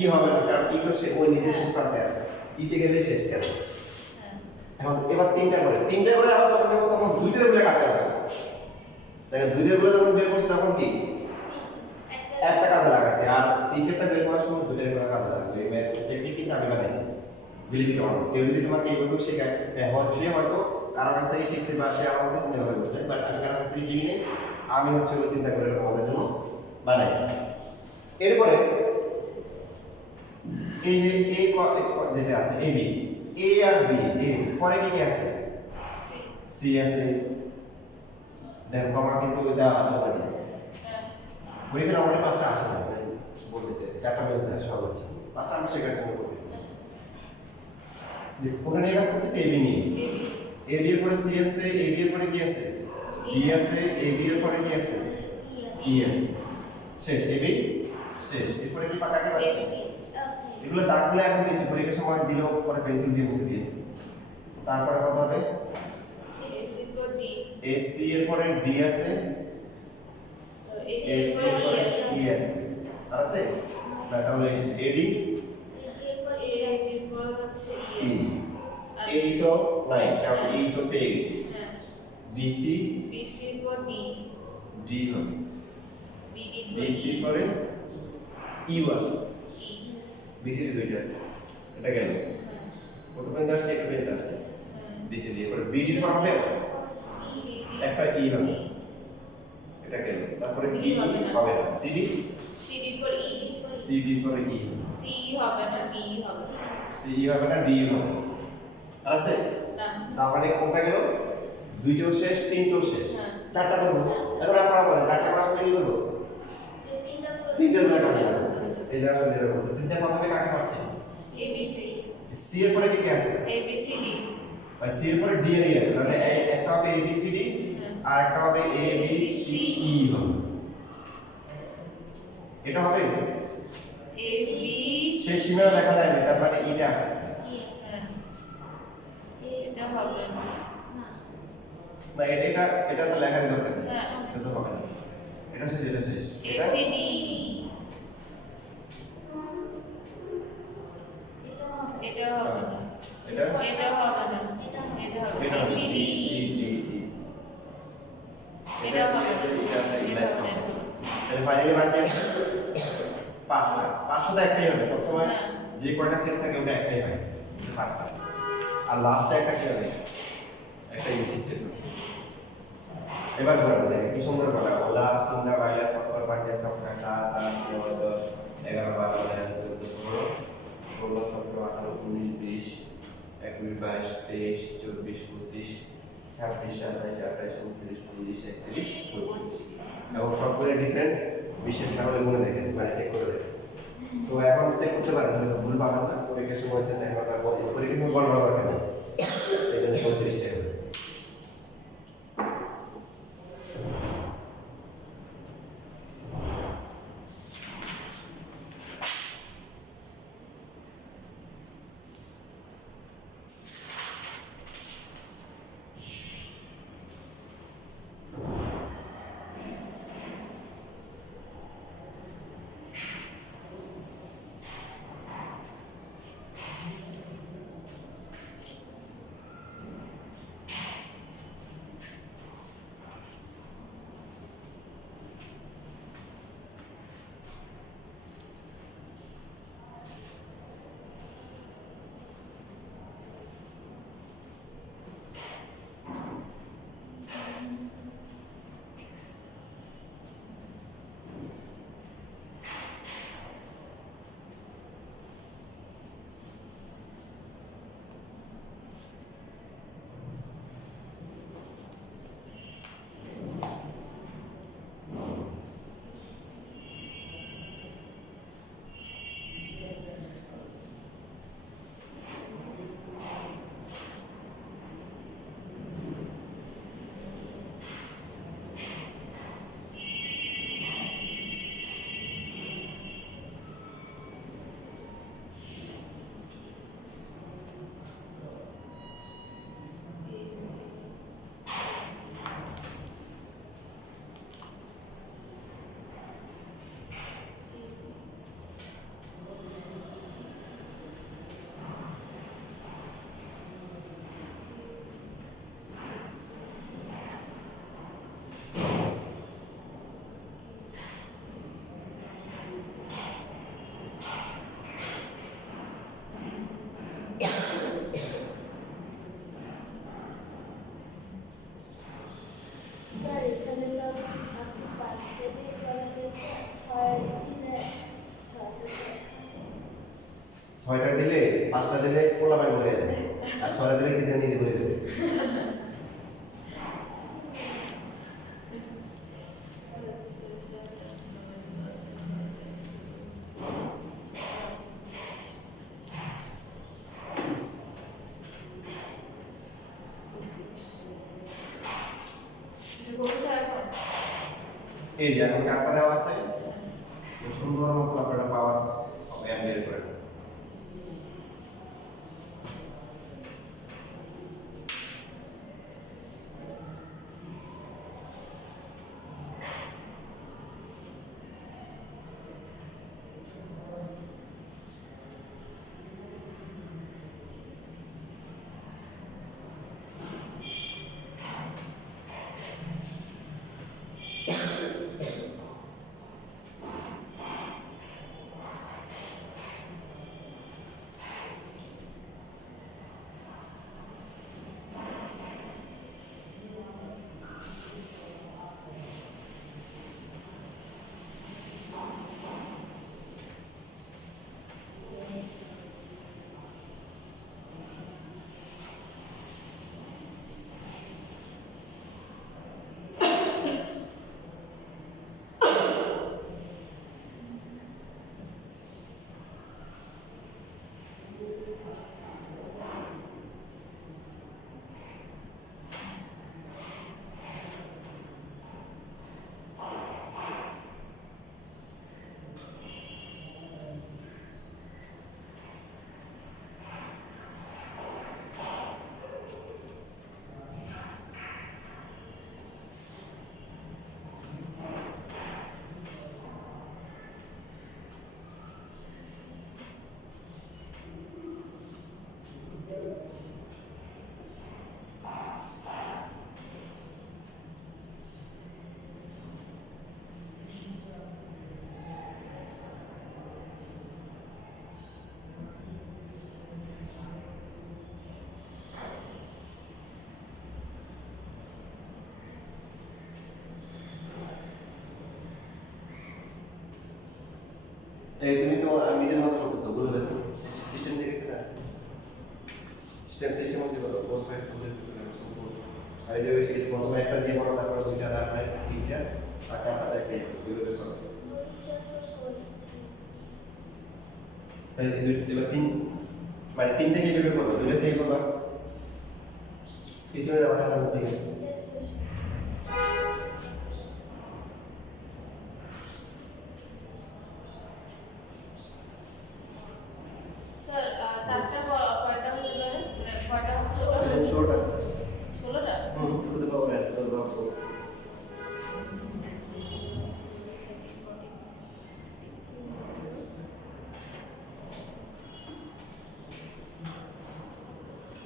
কি হবে না, কারণ ই তো সে ওই নিজের শেষ প্রান্তে আছে, ইতে গেলে শেষ কেন। এখন এবার তিনটা করে আবার তখন দুইটার বলে কাজে লাগাবে। দেখেন দুইটার বলে যখন বের করছে তখন কি একটা কাজে লাগাচ্ছে, আর তিনটা বের করার সময় দুইটার বলে কাজে লাগাবে। এই ম্যাথ টেকনিক কিন্তু আমি বানাইছি, বিলিভ ইট অর নট। কেউ যদি তোমাকে এইভাবে শেখায়, সে হয়তো কারোর কাছ থেকে শিখছে বা সে আমার মধ্যে চিন্তা করে করছে, বাট আমি কারোর কাছ থেকে শিখিনি, আমি হচ্ছে ওই চিন্তা করে তোমাদের জন্য বানাইছি। এরপরে এই যে যেটা আছে A B, A R B, এ পরে কি আছে? সি আছে, দেখো কমা কিন্তু দেওয়া আছে অলরেডি। পরীক্ষার অলরেডি পাঁচটা আসে না, বলতেছে চারটা বেজে আসে সর্বোচ্চ পাঁচটা, আমি সেখানে করতেছি যে কোনটা নিয়ে কাজ করতেছি, এ বি নিয়ে। এ বি এর পরে সি আছে, এ বি এর পরে কি আছে? ডি আছে, এ বি এর পরে কি আছে? ই আছে। শেষ, এ বি শেষ। এরপরে কি পাকা কি পাচ্ছে? এগুলো দাগগুলো এখন দিয়েছি, পরীক্ষার সময় দিলেও পরে পেন্সিল দিয়ে মুছে দিয়ে। তারপরে কত হবে? এসি এর পরে ডি আছে, এসি এর পরে ই আছে, আর আছে না? তাহলে এডি ই, এই তো নাই, কারণ এই তো পেয়ে গেছি। বিসি এর পর ডি হবে, বিসি ডি পরে ইউ আছে, বিসি দুইটা, এটা গেল। কত পর্যন্ত আসছে? একটু পর্যন্ত আসছে বিসি দিয়ে। পরে বিডি পর হবে একটা ই হবে, এটা গেল। তারপরে ডি হবে না, সিডি পর ই, সিডি পরে ই, সি হবে না, ডি হবে। সি হবে না, ডি হবে, আর আছে না, তার মানে কোনটা গেল? দুইটাও শেষ, তিনটাও শেষ, হ্যাঁ। চারটা করবো। এখন আপনারা বলেন চারটা করার সময় কি করবো? তিনটার উপরে কাজে লাগাবো। এই যে আমরা যেটা বলছি, তিনটার মাধ্যমে কাকে পাচ্ছি? এ বি সি, সি এর পরে কি কি আছে? A B C D, R C এর পরে ডি এর আছে, তাহলে একটা হবে এ বি সি ডি আর একটা হবে এ বি সি ই হবে। এটা হবে এ বি শেষ সীমানা দেখা যায় না, তার মানে ইতে আসছে এটা হবে না। না, এটা তো লেখার দরকার নেই, হ্যাঁ। সেটা তো হবে না। এটা শেষ, এটা শেষ, এ এটা সি ডি, এটা হবে না, এটা এটা হবে না, এটা হবে এটা C C D, C D E, এটা হবে না, আছে, এটা আছে, এটা এটা হবে না। তাহলে ফাইনালি বাকি আছে পাঁচটা। পাঁচটা তো একটাই হবে সবসময়, হ্যাঁ। যে কয়টা সেট থাকে ওটা একটাই হয়, পাঁচটা। আর লাস্টে একটা কি হবে? একটা ইউটি সেট হবে। এবার ধরো দেখো কি সুন্দর বলা, গোলাপ সুন্দর বাইলা সক্কর বাজে চক্কা 7 8 9 10 11 12 13 14 15 16 17 18 19 20 21 22 23 24 25 26 27 28 29 30 31 32 এবং সবগুলো ডিফারেন্ট, বিশেষ না হলে গুলো দেখেন, মানে চেক করে দেখেন। তো এখন চেক করতে পারেন, ভুল পাবেন না। পরীক্ষার সময় হচ্ছে দেখেন পরীক্ষার সময় বড় দরকার নেই, এটা 35 টাকা। 6টা দিলে 5টা দিলে পোলাপান মরে যায় আর 6টা দিলে টিচার নিজে বলে দেবে এই যে এখন কাপটা দেওয়া আছে তো সুন্দর মতো আপনারা পাওয়ার জ্ঞান বের করে নেন। এই তুমি তো নিজের মতো করতেছো বলবে তো সিস্টেম দেখেছে না সিস্টেম মধ্যে বলো 4 5 2 আর এই যে ওই প্রথমে একটা দিয়ে বলো তারপর দুইটা তারপরে তিনটা আর চারটা একটা এইভাবে করো তাই দুই তিন মানে তিনটা কিভাবে করবো দুইটা থেকে করবা পিছনে যাওয়ার সামনে থেকে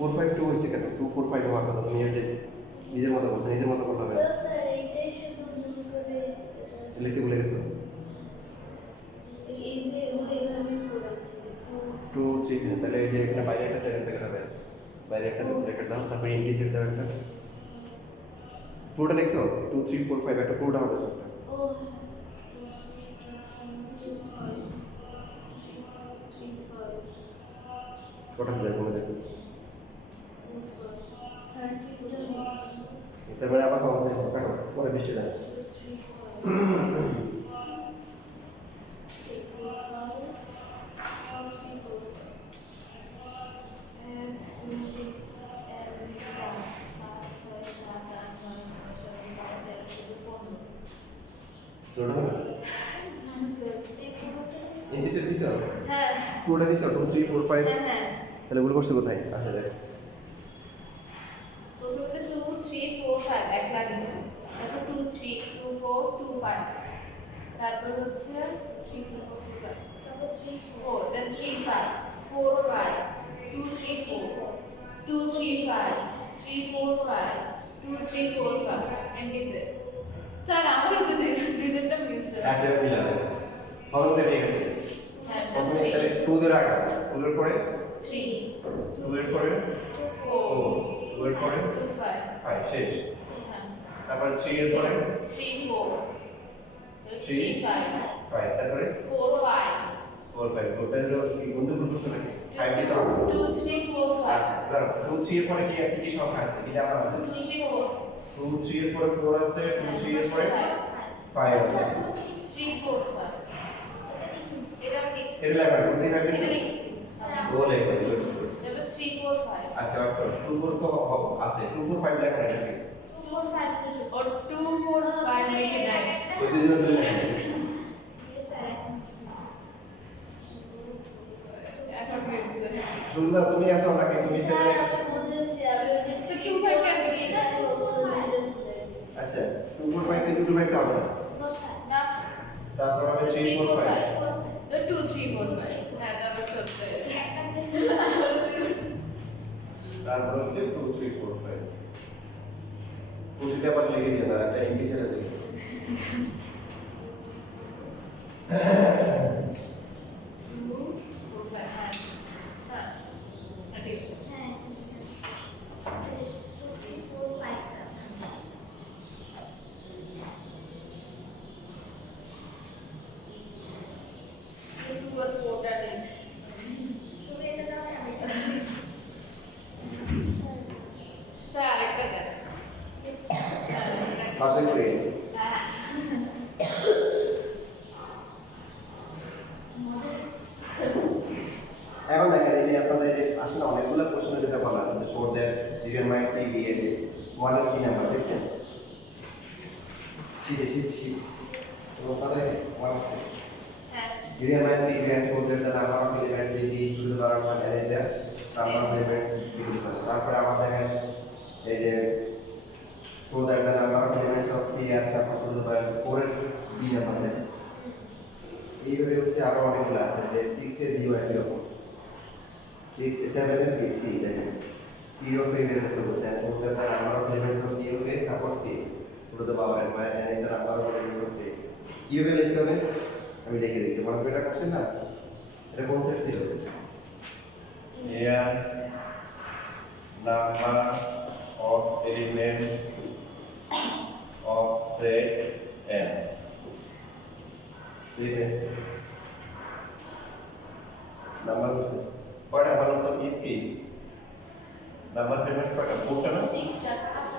फोर फाइव टू হইছে কেন 245 হওয়ার কথা তুমি এই যে নিজের মতো করছো নিজের মতো করতে হবে স্যার এইটাই শুধু ভুল করে লিখতে ভুলে গেছো এইভাবে এইভাবে করেছি 2 3 তাহলে এই যে এখানে বাইরে একটা সেকেন্ড ব্র্যাকেট হবে বাইরে একটা ব্র্যাকেট দাও তারপর ইন্ডিসের যাবে একটা পুরোটা লিখছো 2 3 4 5 একটা পুরোটা হবে তো ও কটা যায় বলে দেখো 30 তারপরে আবার কম যায় কাটো পরে বেশি যায় ইন্ডিসের দিছো হ্যাঁ পুরোটা দিছো 2 3 4 5 হ্যাঁ হ্যাঁ তাহলে ভুল করছো কোথায় আচ্ছা দেখ প্রথমে 2 3 4 5 একলা দিছি তারপর 2 3 2 4 2 5 তারপর হচ্ছে 3 4 2 5 তারপর 3 4 then 3 5 4 5 2 3 4 2 3 5 3 4 5 2 3 4 5 and this it sir আমার তো দুইটা মিস আচ্ছা মিলাবে প্রথম থেকে ঠিক আছে হ্যাঁ প্রথমে তাহলে 2 ধরে রাখো 2 এর পরে 3 2 এর পরে 4 2 এর পরে 2 5 5 শেষ হ্যাঁ তারপর 3 এর পরে 3 4 3 5 5 তারপরে 4 5 4 4 5 গোটা দিলো কি বন্ধু করতেছ নাকি 5 দিতে হবে 2 3 4 5 আচ্ছা ধরো 2 3 এর পরে কি সংখ্যা আছে এটা আমরা 2 3 4 2 3 এর পরে 4 আছে 2 3 এর পরে 5 আছে 2 3 4 5 এটা লিখছি এটা লাগবে 2 3 5 এটা লিখছি লিখছি বলে এবার 3 4 5 আচ্ছা ওয়েট করো 2 4 তো আছে 2 4 5 লেখা এটা কি 2 4 5 লিখেছি और 2 4 5 লিখে নাই ওই দুজন দুই লেখা এখন ফেলছে শুনলা তুমি আসো নাকি তুমি স্যার সেটা আমি বুঝেছি আমি ওই যে So 3 2 5 can be আচ্ছা 2 4 5 দুটো বাইক হবে না না তারপর হবে 3 4 5 তো 2 3 4 5 হ্যাঁ তারপর সবটা আছে তারপর হচ্ছে 2 3 4 5 পুষিতে আবার লিখে দিয়ে না একটা ইংলিশে আছে 2 4 5 হ্যাঁ হ্যাঁ ঠিক আছে হ্যাঁ 2 3 4 5 2 আর 4 টা দেন তুমি এটা দাও আমি এটা স্যার আরেকটা দেন পাশে করে হ্যাঁ এখন দেখেন এই যে আপনাদের যে আসলে অনেকগুলো প্রশ্ন যেটা বলা আছে যে show that you can might be দিয়ে যে ওয়ান সি নাম্বার দেখছেন ঠিক তো তাদের ওয়ান হ্যাঁ you can might be event show that the number of elements in each to the power of 1 and the number of elements division তারপরে আমাদের এই যে show that the number of elements of 3 are supposed to the power 4 এর b number দেন এইভাবে হচ্ছে আরো অনেকগুলো আছে যে 6 এর দিও একই রকম 6 7 এর bc দেখেন p of a এর তো বোঝায় show that the number of elements of p of a supports k to the power and the number of elements of a কিভাবে লিখতে হবে আমি লিখে দিচ্ছি মনে করে এটা করছেন না এটা কোন সেট ছিল এর number of elements of set n set number process কয়টা বলুন তো ইস কি নাম্বার এলিমেন্টস কয়টা 4টা না 6 টা আচ্ছা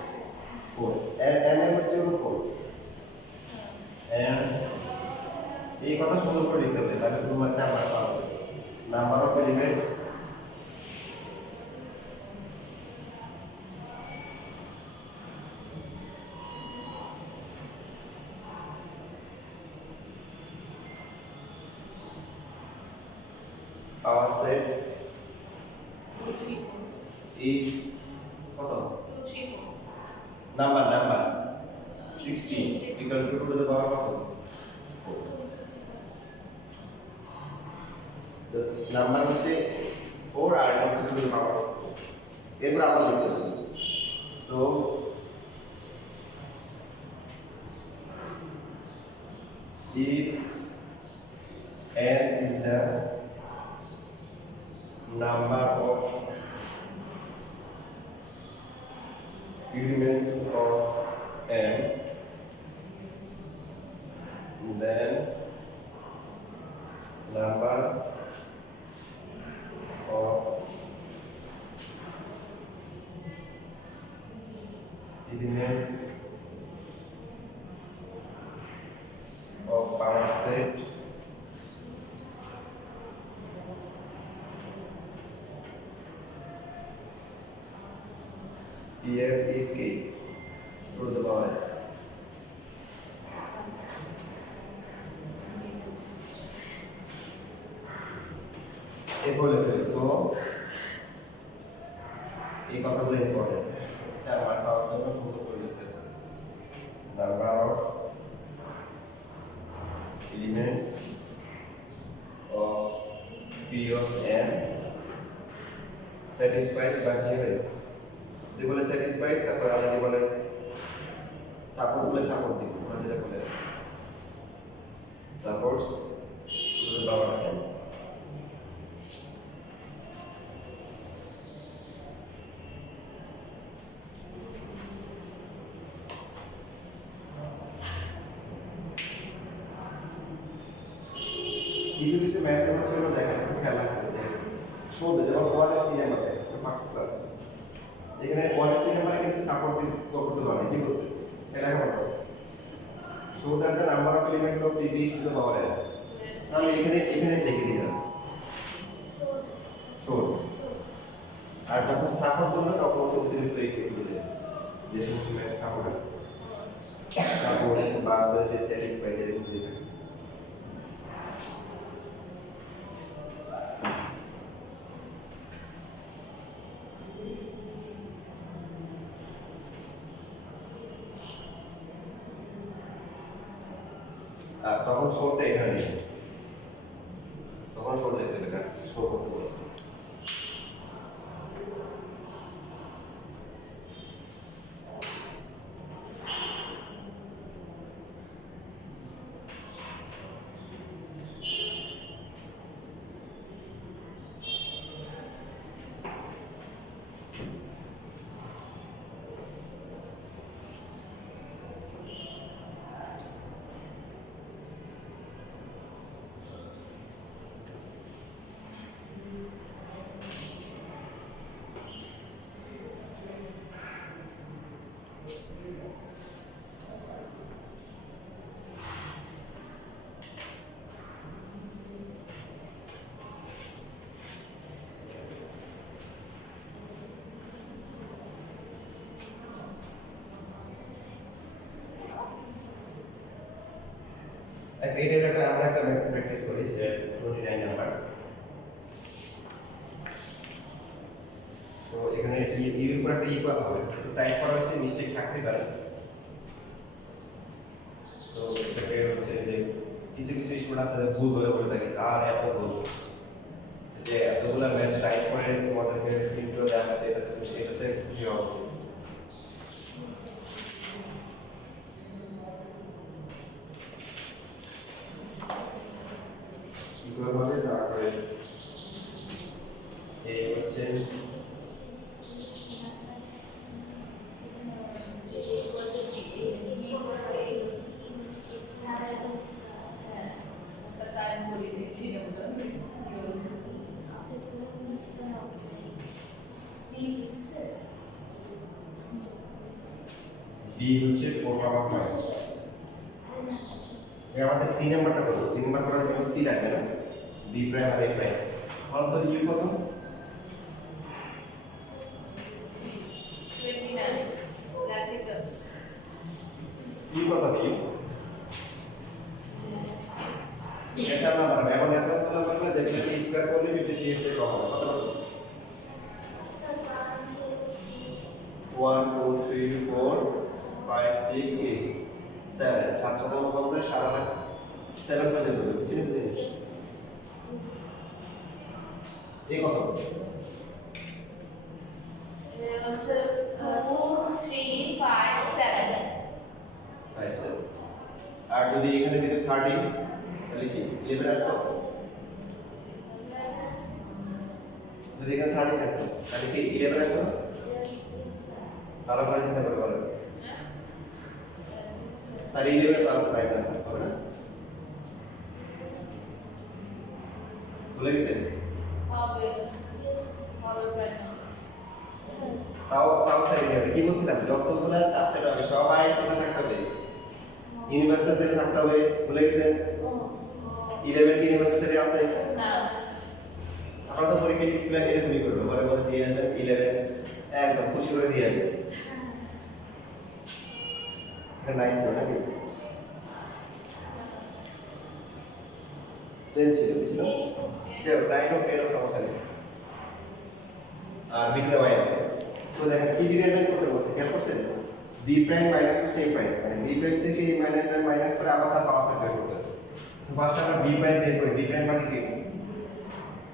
4 n এর হচ্ছে 4 n এই কথা সুন্দর করে লিখতে হবে তাহলে তোমার 4 মার্ক পাবে number of elements our set 2 3 is কত 4 2 3 4 number 16 equal to 2 to the power কত নাম্বার হচ্ছে 4 আর এটা হচ্ছে 2 to the power এরপর আবার লিখতে হবে so if n is the number of elements of n then number of elements of our set here is k to the power n. এরপর লিখতে সো এই কথাগুলো ইম্পর্টেন্ট 4 মার্ক পাওয়ার জন্য সুন্দর করে লিখতে হবে number of elements of p of n satisfies by zero যদি বলে স্যাটিসফাইড তারপর আমরা যদি বলে সাপোর্ট বলে সাপোর্ট দিব আমরা যেটা বলে supports to the power of n কিছু কিছু কিছু ম্যাথ হচ্ছে হলো দেখেন একটু খেয়াল রাখবেন যে শুরুতে যেমন 1 সি নাম্বারে পার্থক্য আছে এখানে 1 সি নাম্বারে কিন্তু সাপোর্ট করতে পারে কি বলছে এটা কেমন so that the number of elements of b is to the power n তাহলে এখানে লিখে দিলাম so আর যখন সাপোর্ট করবে তখন অতিরিক্ত ইকুয়াল দিলে যে সমস্ত ম্যাথ সাপোর্ট আছে তারপর বাস যে স্যাটিসফাই এর মধ্যে থাকে তখন শোটা এখানে নেই তখন শোট লিখতে হবে না শো করতে বলবো এইটার একটা আমরা একটা প্র্যাকটিস করি 29 নাম্বার সো এখানে ইউ এর উপর একটা ইকুয়াল হবে তো টাইপ করা হয়েছে মিস্টেক থাকতে পারে সো এটাকে হচ্ছে যে কিছু কিছু স্টুডেন্ট আছে ভুল ধরে বলে থাকে স্যার এত ভুল যে এতগুলো ম্যাথ টাইপ করে তোমাদেরকে ইন্ট্রো দেওয়া আছে এটাতে খুশি হওয়া উচিত ইকুয়াল তারপরে এই হচ্ছে বি হচ্ছে 4/5 এই আমাদের সি নাম্বারটা কত সি নাম্বার করার জন্য সি লাগবে না বি প্রাইম আর এ প্রাইম অন্তত ইউ কত 29 লাগবে তো ইউ কত ইউ এটা নাম্বার এখন এসে নাম্বার না যেটা টি স্কয়ার করলে বিটা টি এর কত কত 1 2 3 4 5 6 8 7 ছাত্রদের বলতে সারা রাত 7 পর্যন্ত বুঝছেন বুঝছেন এই কত হচ্ছে 2 3 5 7 আর যদি এখানে দিতে 13 তাহলে কি 11 আসতো যদি এখানে 13 থাকতো তাহলে কি 11 আসতো ভালো করে চিন্তা করে বলেন তার 11 ক্লাস রাইট না হবে না ভুলে গেছেন হবে হবে প্রায় তাও সাইড নেবে কি বলছিলাম যতগুলো সাবসেট হবে সবাই কোথায় থাকতে হবে ইউনিভার্সাল সেটে থাকতে হবে ভুলে গেছেন 11 কি ইউনিভার্সাল সেটে আছে না আমরা তো পরীক্ষায় স্কুলে এরকমই করবো পরে বলে দিয়ে আসবেন 11 একদম খুশি করে দিয়ে আসবেন এটা 9 ছিল নাকি 10 ছিল বুঝলো যে 9 ও 10 ও সমস্যা নেই আর বিটা ওয়াই আছে সো দেখেন কি ডিরাইভ করতে বলছে খেয়াল করছেন বি প্রাইম মাইনাস হচ্ছে এ প্রাইম মানে বি প্রাইম থেকে এই মাইনাস করে আবার তার পাওয়ার সেট করতে হবে তো ফার্স্ট আমরা বি প্রাইম বের করি বি প্রাইম মানে কি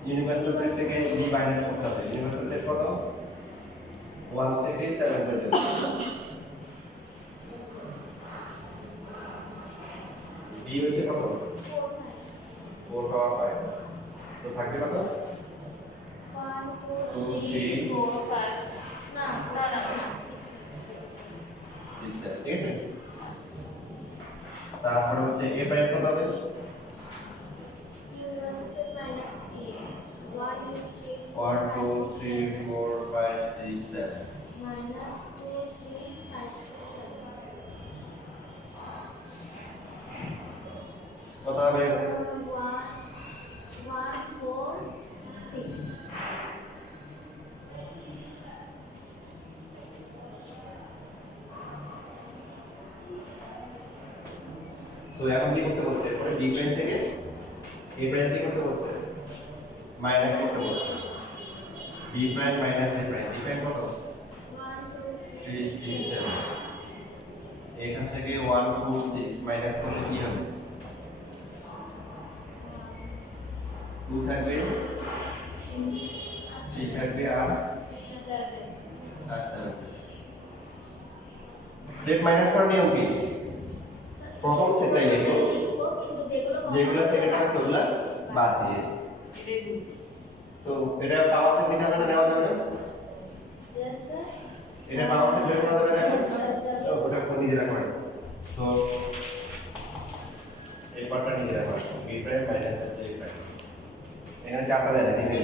ইউনিভার্সাল সেট থেকে বি মাইনাস করতে হবে ইউনিভার্সাল সেট কত 1 থেকে 7 পর্যন্ত বি হচ্ছে কত 4/5 তো থাকবে কত 2 3 4 5 না না না না 6 7 ঠিক আছে তারপর হচ্ছে এ প্রাইম কত হবে 1 2 3 4 5 6 7 minus 2 3 5 কত হবে 7 1 4 6 সো এখন কি করতে বলছে এরপরে বি প্রাইম থেকে এ প্রাইম কি করতে বলছে মাইনাস করতে বলছে বি প্রাইম মাইনাস এ প্রাইম বি প্রাইম কত 1 2 3 6 7 এখান থেকে 1 4 6 মাইনাস করলে কি হবে 2 থাকবে 3 থাকবে আর 7 সেট মাইনাস করার নিয়ম কি প্রথম সেটটাই লিখো যেগুলো সেকেন্ড আছে সেগুলো বাদ দিয়ে এটাই বুঝতেছি তো এটা পাওয়ার সেট নিতে হবে না নেওয়া যাবে না yes sir এটা পাওয়ার সেট নেওয়া যাবে না তো ওটা কোন নিজেরা করে সো এই পার্টটা নিজেরা করে বি প্রাইম মাইনাস হচ্ছে এ প্রাইম এখানে চারটা দেয় না তিনটে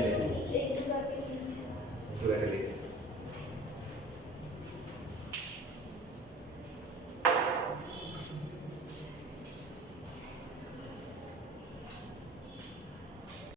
একটু বাকি একটু এটা লিখে